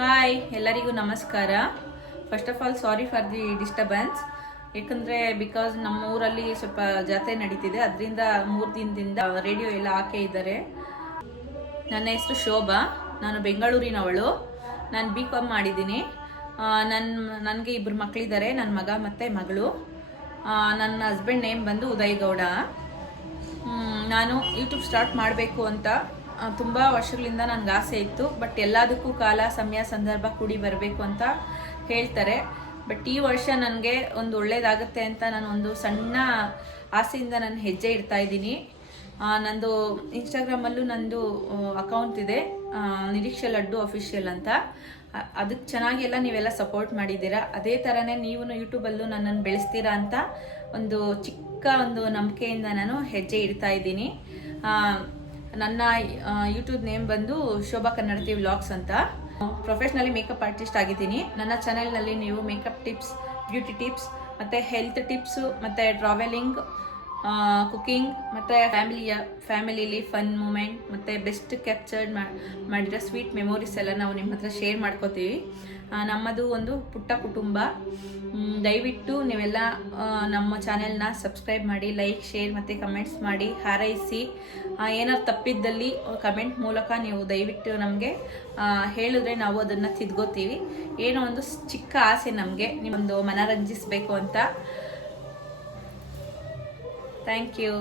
Hi, ಎಲ್ಲರಿಗೂ ನಮಸ್ಕಾರ. First of all sorry for the disturbance. ಯಾಕಂದರೆ ಬಿಕಾಸ್ ನಮ್ಮ ಊರಲ್ಲಿ ಸ್ವಲ್ಪ ಜಾತ್ರೆ ನಡೀತಿದೆ, ಅದರಿಂದ 3 ದಿನದಿಂದ ರೇಡಿಯೋ ಎಲ್ಲ ಹಾಕೇ ಇದ್ದಾರೆ. ನನ್ನ ಹೆಸರು ಶೋಭಾ, ನಾನು ಬೆಂಗಳೂರಿನವಳು. ನಾನು BCom ಮಾಡಿದ್ದೀನಿ. ನನಗೆ 2 ಮಕ್ಕಳಿದ್ದಾರೆ, ನನ್ನ ಮಗ ಮತ್ತು ಮಗಳು. ನನ್ನ ಹಸ್ಬೆಂಡ್ ನೇಮ್ ಬಂದು ಉದಯ್ ಗೌಡ. ನಾನು ಯೂಟ್ಯೂಬ್ ಸ್ಟಾರ್ಟ್ ಮಾಡಬೇಕು ಅಂತ ತುಂಬ ವರ್ಷಗಳಿಂದ ನನಗೆ ಆಸೆ ಇತ್ತು. ಬಟ್ ಎಲ್ಲದಕ್ಕೂ ಕಾಲ ಸಮಯ ಸಂದರ್ಭ ಕೂಡಿ ಬರಬೇಕು ಅಂತ ಹೇಳ್ತಾರೆ. ಬಟ್ ಈ ವರ್ಷ ನನಗೆ ಒಂದು ಒಳ್ಳೇದಾಗುತ್ತೆ ಅಂತ ನಾನು ಒಂದು ಸಣ್ಣ ಆಸೆಯಿಂದ ನಾನು ಹೆಜ್ಜೆ ಇಡ್ತಾ ಇದ್ದೀನಿ. ನಂದು ಇನ್ಸ್ಟಾಗ್ರಾಮಲ್ಲೂ ನಂದು ಅಕೌಂಟ್ ಇದೆ, ನಿರೀಕ್ಷೆ ಲಡ್ಡು ಅಫಿಷಿಯಲ್ ಅಂತ. ಅದಕ್ಕೆ ಚೆನ್ನಾಗಿ ಎಲ್ಲ ನೀವೆಲ್ಲ ಸಪೋರ್ಟ್ ಮಾಡಿದ್ದೀರಾ. ಅದೇ ಥರನೇ ನೀವು ಯೂಟ್ಯೂಬಲ್ಲೂ ನನ್ನನ್ನು ಬೆಳೆಸ್ತೀರಾ ಅಂತ ಒಂದು ಚಿಕ್ಕ ಒಂದು ನಂಬಿಕೆಯಿಂದ ನಾನು ಹೆಜ್ಜೆ ಇಡ್ತಾ ಇದ್ದೀನಿ. ನನ್ನ ಯೂಟ್ಯೂಬ್ ನೇಮ್ ಬಂದು ಶೋಭಾ ಕನ್ನಡತಿ ವ್ಲಾಗ್ಸ್ ಅಂತ. ಪ್ರೊಫೆಷ್ನಲಿ ಮೇಕಪ್ ಆರ್ಟಿಸ್ಟ್ ಆಗಿದ್ದೀನಿ. ನನ್ನ ಚಾನೆಲ್ನಲ್ಲಿ ನೀವು ಮೇಕಪ್ ಟಿಪ್ಸ್, ಬ್ಯೂಟಿ ಟಿಪ್ಸ್ ಮತ್ತು ಹೆಲ್ತ್ ಟಿಪ್ಸು ಮತ್ತು ಟ್ರಾವೆಲಿಂಗ್, ಕುಕಿಂಗ್ ಮತ್ತು ಫ್ಯಾಮಿಲಿಲಿ ಫನ್ ಮೂಮೆಂಟ್ ಮತ್ತು ಬೆಸ್ಟ್ ಕ್ಯಾಪ್ಚರ್ಡ್ ಮಾಡಿರೋ ಸ್ವೀಟ್ ಮೆಮೊರೀಸ್ ಎಲ್ಲ ನಾವು ನಿಮ್ಮ ಹತ್ರ ಶೇರ್ ಮಾಡ್ಕೋತೀವಿ. ನಮ್ಮದು ಒಂದು ಪುಟ್ಟ ಕುಟುಂಬ. ದಯವಿಟ್ಟು ನೀವೆಲ್ಲ ನಮ್ಮ ಚಾನೆಲ್ನ ಸಬ್ಸ್ಕ್ರೈಬ್ ಮಾಡಿ, ಲೈಕ್, ಶೇರ್ ಮತ್ತು ಕಮೆಂಟ್ಸ್ ಮಾಡಿ, ಹಾರೈಸಿ. ಏನಾದ್ರು ತಪ್ಪಿದ್ದಲ್ಲಿ ಕಮೆಂಟ್ ಮೂಲಕ ನೀವು ದಯವಿಟ್ಟು ನಮಗೆ ಹೇಳಿದ್ರೆ ನಾವು ಅದನ್ನು ತಿದ್ಕೋತೀವಿ. ಏನೋ ಒಂದು ಚಿಕ್ಕ ಆಸೆ ನಮಗೆ ನಿಮ್ಮೊಂದು ಮನರಂಜಿಸಬೇಕು ಅಂತ. Thank you.